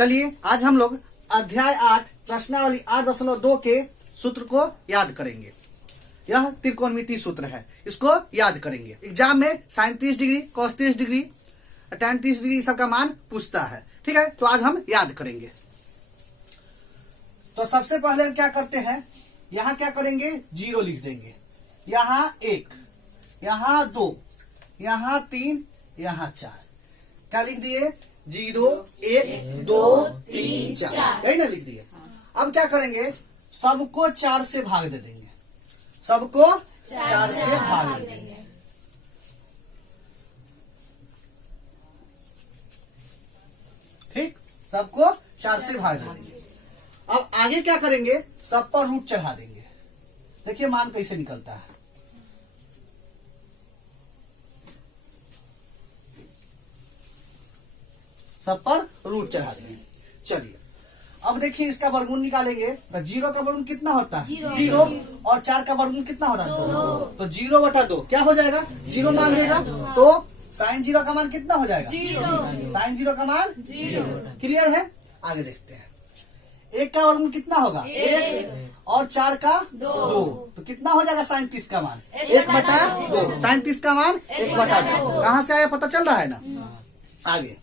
चलिए आज हम लोग अध्याय 8 प्रश्नावली 8.2 के सूत्र को याद करेंगे। यह त्रिकोणमितीय सूत्र है, इसको याद करेंगे। एग्जाम में sin 30 degree, cos 30 degree, tan 30 degree सबका मान पूछता है। ठीक है, तो आज हम याद करेंगे। तो सबसे पहले हम क्या करते हैं, यहाँ क्या करेंगे, 0 लिख देंगे, यहाँ 1, यहाँ 2, यहाँ 3, यहाँ 4। क्या लिख दिए, 0 1 2 3 4, यही ना लिख दिए। अब क्या करेंगे, सबको 4 से भाग दे देंगे, सबको 4 से भाग दे देंगे। ठीक, सबको 4 से भाग दे देंगे। अब आगे क्या करेंगे, सब पर रूट चढ़ा देंगे। देखिए मान कैसे निकलता है। सब पर रूट चढ़ा देंगे। चलिए अब देखिए इसका वर्गमूल निकालेंगे तो 0 का वर्गमूल कितना होता है, 0 और 4 का वर्गमूल कितना होता है, 2। तो 0/2 क्या हो जाएगा, 0 मान देगा। तो sin 0 का मान कितना हो जाएगा, 0। sin 0 का मान 0। क्लियर है, आगे देखते हैं। 1 का वर्गमूल कितना होगा, 1 और 4 का 2। तो कितना हो जाएगा sin 30 का मान, 1/2। sin 30 का मान 1/2। कहाँ से आया पता चल रहा है ना। आगे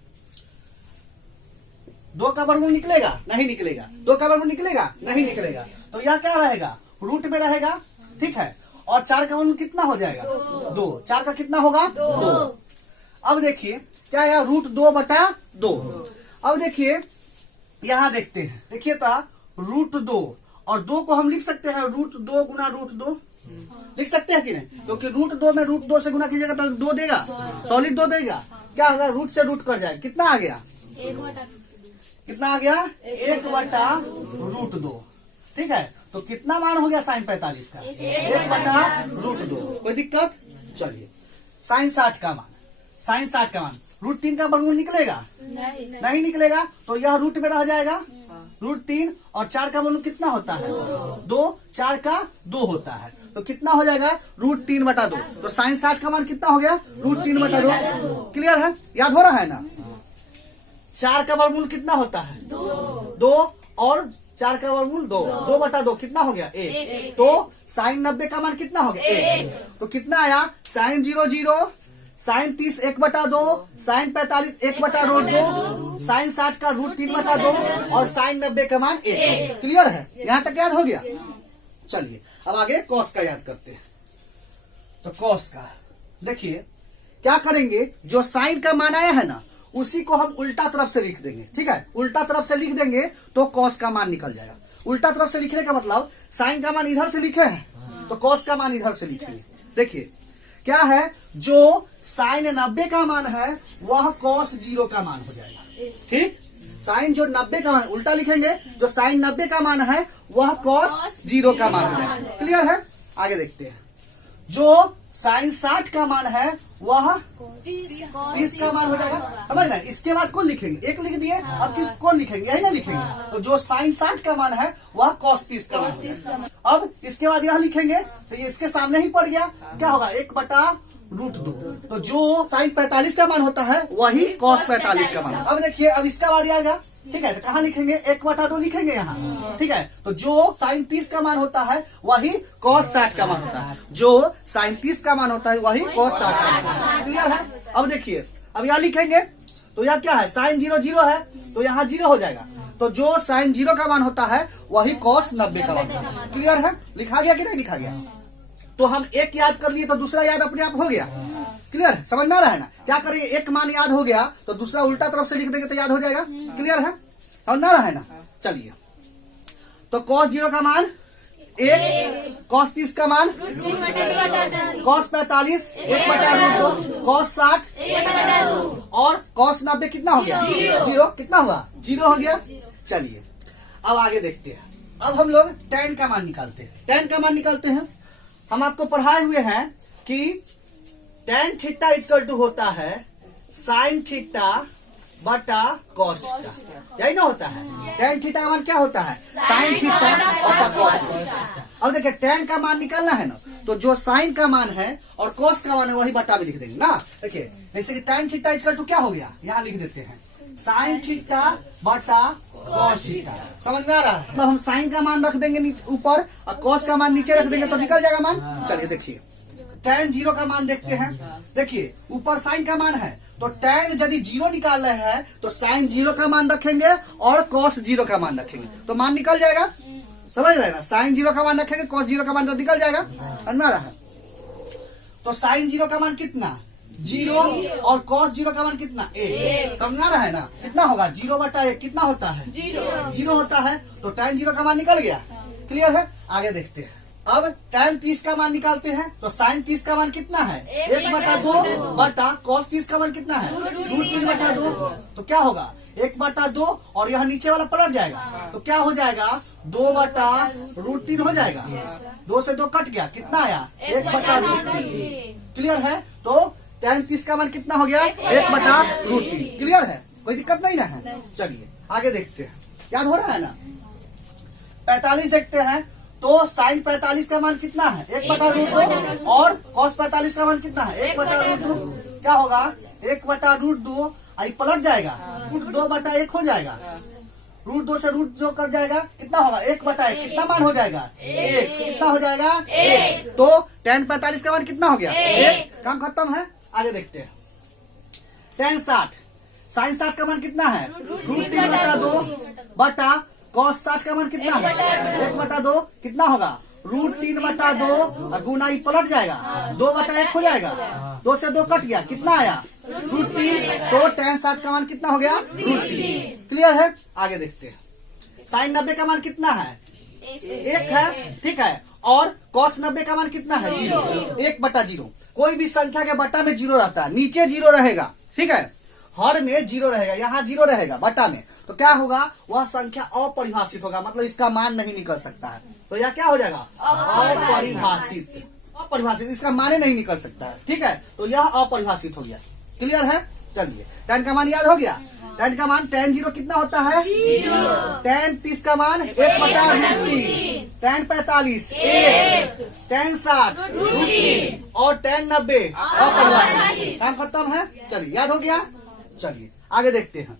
2 का वर्गमूल निकलेगा, नहीं निकलेगा। 2 का वर्गमूल निकलेगा, नहीं निकलेगा। तो यह क्या रहेगा, रूट में रहेगा। ठीक है, और 4 का वर्गमूल कितना हो जाएगा, 2। 4 का कितना होगा, 2। अब देखिए क्या है, √2/2। अब देखिए यहाँ देखते हैं, देखिए था √2 और 2 को हम लिख सकते हैं √2 गुना √2 लिख सकते हैं कि नहीं, क्योंकि √2 में √2 से गुना कीजिएगा तो 2 देगा, सॉलिड 2 देगा। क्या होगा, रूट से रूट कट जाए, कितना आ गया, कितना आ गया, 1/√2। ठीक है, तो कितना मान हो गया sin 45 का, 1/√2। कोई दिक्कत। चलिए sin 60 का मान, sin 60 का मान √3 का वर्गमूल निकलेगा, नहीं निकलेगा। तो यह रूट में रह जाएगा, √3 और 4 का वर्गमूल कितना होता है, 2। 4 का 2 होता है, तो कितना हो जाएगा, √3/2। तो sin 60 का मान कितना हो गया, √3/2। क्लियर है, याद हो रहा है ना। 4 का वर्गमूल कितना होता है, 2 और 4 का वर्गमूल 2, 2/2 कितना हो गया, 1। तो sin 90 का मान कितना हो गया, 1। तो कितना आया, sin 0 0, sin 30 1/2, sin 45 1/2, sin 60 का √3/2 और sin 90 का मान 1। क्लियर है, यहाँ तक याद हो गया। चलिए अब आगे cos का याद करते हैं। तो cos का देखिए क्या करेंगे, जो sin का मान आया है ना उसी को हम उल्टा तरफ से लिख देंगे। ठीक है, उल्टा तरफ से लिख देंगे तो cos का मान निकल जाएगा। उल्टा तरफ से लिखने का मतलब sin का मान इधर से लिखे हैं तो cos का मान इधर से लिखेंगे। देखिए क्या है, जो sin 90 का मान है वह cos 0 का मान हो जाएगा। ठीक, sin जो 90 का मान उल्टा लिखेंगे, जो sin 90 का मान है वह cos 0 का मान हो जाएगा। क्लियर है, आगे देखते हैं। जो sin 60 का मान है वह 30 का मान हो जाएगा। समझ रहे हैं, इसके बाद कौन लिखेंगे, एक लिख दिए, अब किस कौन लिखेंगे, यही ना लिखेंगे। तो जो sin 60 का मान है वह cos 30 का मान है। अब इसके बाद यह लिखेंगे तो ये इसके सामने ही पड़ गया, क्या होगा, 1/√2। तो जो sin 45 का मान होता है वही cos 45 का मान। अब देखिए अब इसका बारी आ गया। ठीक है, तो कहाँ लिखेंगे, 1/2 लिखेंगे यहाँ। ठीक है, तो जो sin 30 का मान होता है वही cos 60 का मान होता है, जो sin 30 का मान होता है वही cos 60 का मान। क्लियर है, अब देखिए अब यहाँ लिखेंगे तो यह क्या है, sin 0 0 है तो यहाँ 0 हो जाएगा। तो जो sin 0 का मान होता है वही cos 90 का मान होता है। क्लियर है, लिखा गया कि नहीं लिखा गया। तो हम एक याद कर लिए तो दूसरा याद अपने आप हो गया। क्लियर है, समझ में आ रहा है ना। क्या करेंगे, एक मान याद हो गया तो दूसरा उल्टा तरफ से लिख देंगे तो याद हो जाएगा। क्लियर है, समझ में आ रहा है ना। चलिए तो cos 0 का मान 1, cos 30 का मान, cos 45 1/√2, cos 60 और cos 90 कितना हो गया, 0। कितना हुआ, 0 हो गया। चलिए अब आगे देखते हैं। अब हम लोग tan का मान निकालते हैं। tan का मान निकालते हैं, हम आपको पढ़ाए हुए हैं कि tan थीटा इक्वल टू होता है sin थीटा बटा cos थीटा, यही ना होता है। tan थीटा का मान क्या होता है, sin थीटा बटा cos थीटा। अब देखिए tan का मान निकालना है ना, तो जो sin का मान है और cos का मान है वही बटा में लिख देंगे ना। देखिए जैसे कि tan थीटा इक्वल टू क्या हो गया, यहाँ लिख देते हैं साइन थीटा बटा कॉस थीटा। समझ में आ रहा है? मतलब हम साइन का मान रख देंगे ऊपर और कॉस का मान नीचे रख देंगे तो निकल जाएगा मान। चलिए देखिए tan 0 का मान देखते हैं। देखिए ऊपर साइन का मान है तो tan यदि 0 निकाल रहे हैं तो साइन 0 का मान रखेंगे और cos 0 का मान रखेंगे तो मान निकल जाएगा। समझ रहे हैं ना? साइन 0 का मान रखेंगे cos 0 का मान तो निकल जाएगा। समझ में आ रहा है? तो साइन 0 का मान कितना 0 और cos 0 का मान कितना 1। समझ आ रहा है ना? कितना होगा 0 बटा 1 कितना होता है 0 होता है तो tan 0 का मान निकल गया। क्लियर है? आगे देखते हैं। अब tan 30 का मान निकालते हैं तो साइन 30 का मान कितना है 1 बटा 2 बटा cos 30 का मान कितना है √3 बटा 2। तो क्या होगा 1 बटा 2 और यहाँ नीचे वाला पलट जाएगा तो क्या हो जाएगा 2 बटा √3 हो जाएगा। 2 से 2 कट गया कितना आया 1 बटा √3। क्लियर है? तो tan 30 का मान कितना हो गया 1 बटा √3। क्लियर है? कोई दिक्कत नहीं ना है? चलिए आगे देखते हैं। याद हो रहा है ना? 45 देखते हैं तो साइन 45 का मान कितना है 1 बटा √2 और cos 45 का मान कितना है 1 बटा √2। क्या होगा 1 बटा √2 आई पलट जाएगा √2 बटा 1 हो जाएगा। √2 से √2 कट जाएगा कितना होगा 1 बटा 1 कितना मान हो जाएगा 1। कितना हो जाएगा 1। तो tan 45 का मान कितना हो गया 1। काम खत्म है। आगे देखते हैं। tan 60 साइन 60 का मान कितना है √3 बटा 2 बटा cos 60 का मान कितना है 1 बटा 2 कितना होगा √3 बटा 2 गुना ही पलट जाएगा 2 बटा 1 हो जाएगा। 2 से 2 कट गया कितना आया √3। तो tan 60 का मान कितना हो गया √3। क्लियर है? आगे देखते हैं। साइन 90 का मान कितना है 1 है। ठीक है? और cos 90 का मान कितना है 0 1 बटा 0। कोई भी संख्या के बटा में 0 रहता है नीचे 0 रहेगा। ठीक है? हर में 0 रहेगा यहाँ 0 रहेगा बटा में तो क्या होगा वह संख्या अपरिभाषित होगा मतलब इसका मान नहीं निकल सकता है। तो यह क्या हो जाएगा अपरिभाषित। अपरिभाषित इसका मान नहीं निकल सकता है। ठीक है? तो यह अपरिभाषित हो गया। क्लियर है? चलिए tan का मान याद हो गया। tan का मान tan 0 कितना होता है 0। tan 30 का मान 1 बटा √3। tan 45 1। tan 60 √3 और tan 90 अपरिभाषित। काम खत्म है। चलिए याद हो गया। चलिए आगे देखते हैं।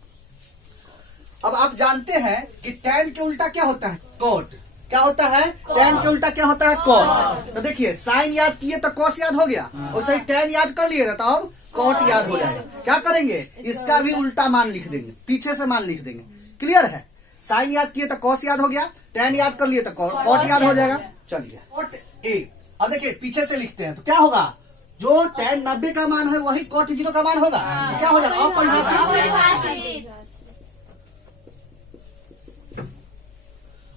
अब आप जानते हैं कि tan के उल्टा क्या होता है cot। क्या होता है tan के उल्टा क्या होता है cot। तो देखिए साइन याद किए तो cos याद हो गया और सही tan याद कर लिए तो अब cot याद हो जाएगा। क्या करेंगे इसका भी उल्टा मान लिख देंगे पीछे से मान लिख देंगे। क्लियर है? साइन याद किए तो cos याद हो गया tan याद कर लिए तो cot याद हो जाएगा। चलिए cot a। अब देखिए पीछे से लिखते हैं तो क्या होगा जो tan 90 का मान है वही cot 0 का मान होगा। तो क्या हो जाएगा अपरिभाषित।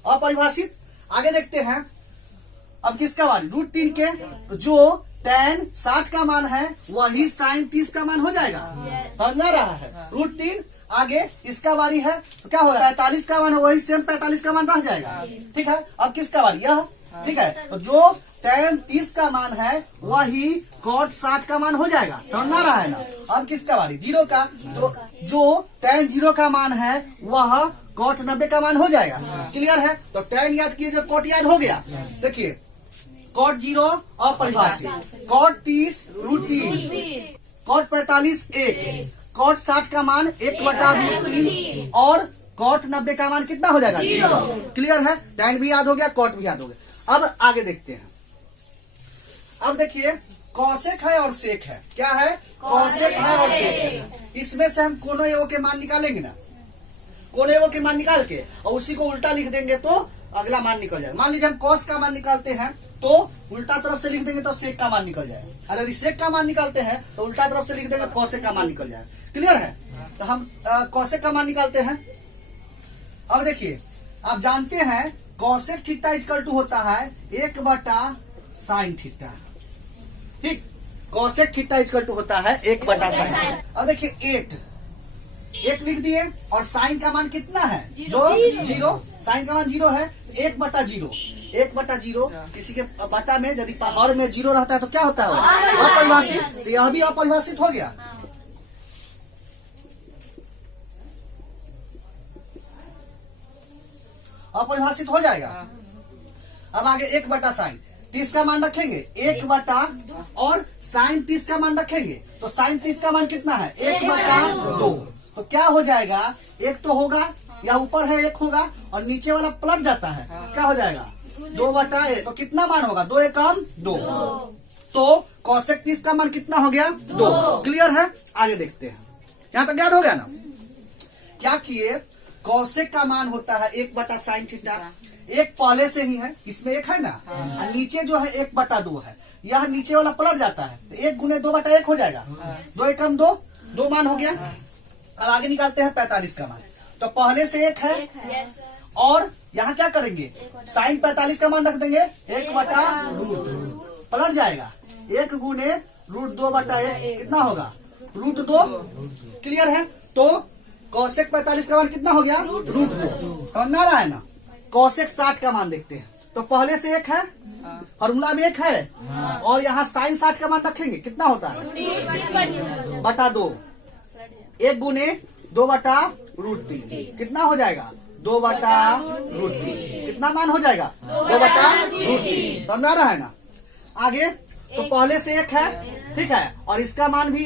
अपरिभाषित। आगे देखते हैं। अब किसका मान √3 के तो जो tan 60 का मान है वही साइन 30 का मान हो जाएगा। समझ में आ रहा है? √3 आगे इसका बारी है तो क्या होगा 45 का मान है वही सेम 45 का मान रह जाएगा। ठीक है? अब किसका बारी यह। ठीक है? तो जो tan 30 का मान है वही cot 60 का मान हो जाएगा। समझ में आ रहा है ना? अब किसका बारी 0 का तो जो tan 0 का मान है वह cot 90 का मान हो जाएगा। क्लियर है? तो tan याद किए जो cot याद हो गया। देखिए cot 0 अपरिभाषित cot 30 √3 cot 45 1 cot 60 का मान 1 बटा √3 और cot 90 का मान कितना हो जाएगा 0। क्लियर है? tan भी याद हो गया cot भी याद हो गया। अब आगे देखते हैं। अब देखिए कौशिक है और सेक है। क्या है कौशिक है और सेक है। इसमें से हम कोनो एगो के मान निकालेंगे ना कोनो एगो के मान निकाल के और उसी को उल्टा लिख देंगे तो अगला मान निकल जाएगा। मान लीजिए हम कॉस का मान निकालते हैं तो उल्टा तरफ से लिख देंगे तो सेक का मान निकल जाएगा। अगर सेक का मान निकालते हैं तो उल्टा तरफ से लिख देंगे कौशिक का मान निकल जाएगा। क्लियर है? तो हम कौशिक का मान निकालते हैं। अब देखिए आप जानते हैं कौशिक थीटा इक्वल टू होता है 1 बटा साइन थीटा। ठीक? कौशिक थीटा इक्वल टू होता है 1 बटा साइन। अब देखिए 8 लिख दिए और साइन का मान कितना है जो 0। साइन का मान 0 है 1 बटा 0। 1 बटा 0 किसी के बटा में यदि हर में 0 रहता है तो क्या होता है अपरिभाषित। तो यह भी अपरिभाषित हो गया। अपरिभाषित हो जाएगा। अब आगे 1 बटा साइन 30 का मान रखेंगे 1 बटा और साइन 30 का मान रखेंगे तो साइन 30 का मान कितना है 1 बटा 2। तो क्या हो जाएगा, एक तो होगा या ऊपर है एक होगा और नीचे वाला पलट जाता है, क्या हो जाएगा 2/1। तो कितना मान होगा, 2 एकम 2। तो कोसेक 30 का मान कितना हो गया 2। क्लियर है, आगे देखते हैं। यहाँ तक याद हो गया ना। क्या किए, कोसेक का मान होता है 1/sin थीटा। एक पहले से ही है, इसमें एक है ना, और नीचे जो है 1/2 है, यह नीचे वाला पलट जाता है, तो 1 गुने 2/1 हो जाएगा। 2 एकम 2, 2 मान हो गया। अब आगे निकालते हैं 45 का मान। तो पहले से एक है और यहाँ क्या करेंगे, साइन 45 का मान रख देंगे 1/√2, पलट जाएगा 1 गुने √2/1 कितना होगा √2। क्लियर है। तो कोसेक 45 का मान कितना हो गया √2। समझ में आ रहा है ना। कोसेक 60 का मान देखते हैं। तो पहले से एक है, फॉर्मूला में एक है, और यहाँ साइन 60 का मान रखेंगे, कितना होता है √2। 1 गुने 2/√3 कितना हो जाएगा 2/√3। कितना मान हो जाएगा 2/√3। समझ आ रहा है ना। आगे तो पहले से एक है, ठीक है, और इसका मान भी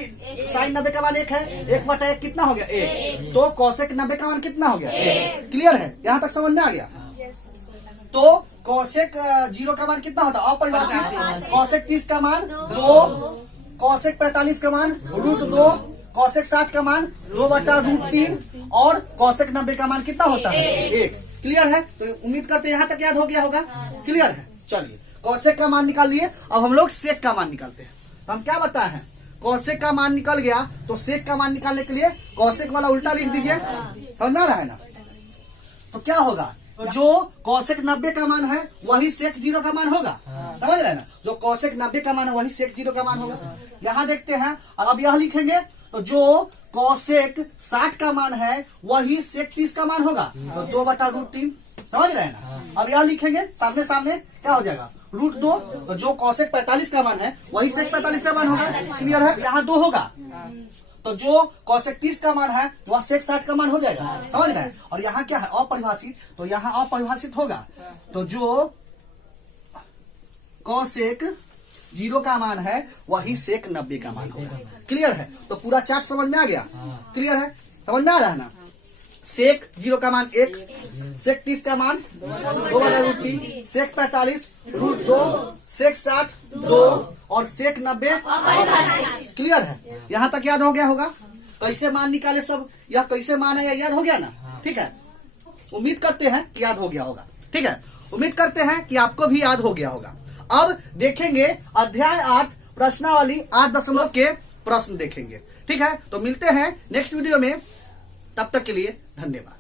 साइन 90 का मान एक है, 1/1 कितना हो गया 1। तो कोसेक 90 का मान कितना हो गया 1। क्लियर है, यहाँ तक समझ में आ गया। तो कोसेक 0 का मान कितना होता है अपरिभाषित। कोसेक 30 का मान 2, कोसेक 45 का मान √2, कोसेक 60 का मान 2/√3 और कोसेक 90 का मान कितना होता है 1। क्लियर है। तो उम्मीद करते हैं यहाँ तक याद हो गया होगा। क्लियर है। चलिए कोसेक का मान निकाल लिए, अब हम लोग सेक का मान निकालते हैं। तो हम क्या बताए हैं, कोसेक का मान निकल गया तो सेक का मान निकालने के लिए कोसेक वाला उल्टा लिख दीजिए। समझ रहा है ना। तो क्या होगा, तो जो कोसेक 90 का मान है वही सेक 0 का मान होगा। समझ रहे हैं ना, जो कोसेक 90 का मान है वही सेक 0 का मान होगा। यहाँ देखते हैं, अब यह लिखेंगे तो जो कोसेक 60 का मान है वही सेक 30 का मान होगा, तो 2/√3। समझ रहे हैं ना। अब यह लिखेंगे सामने सामने, क्या हो जाएगा √2। तो जो कोसेक 45 का मान है वही सेक 45 का मान होगा। क्लियर है। यहाँ 2 होगा, तो जो कोसेक 30 का मान है वह सेक 60 का मान हो जाएगा। समझ रहे हैं। और यहाँ क्या है अपरिभाषित, तो यहाँ अपरिभाषित होगा, तो जो कोसेक 0 का मान है वही सेक 90 का मान होगा। क्लियर है। तो पूरा चार्ट समझ में आ गया। क्लियर है, समझ में आ रहा है ना। सेक 0 का मान 1, सेक 30 का मान 2/√3, सेक 45 √2, सेक 60 2 और सेक 90। क्लियर है, यहाँ तक याद हो गया होगा। कैसे मान निकाले सब, या कैसे मान है याद हो गया ना। ठीक है, उम्मीद करते हैं कि याद हो गया होगा। ठीक है, उम्मीद करते हैं कि आपको भी याद हो गया होगा। अब देखेंगे अध्याय 8 प्रश्नावली 8 के प्रश्न देखेंगे। ठीक है, तो मिलते हैं नेक्स्ट वीडियो में, तब तक के लिए धन्यवाद।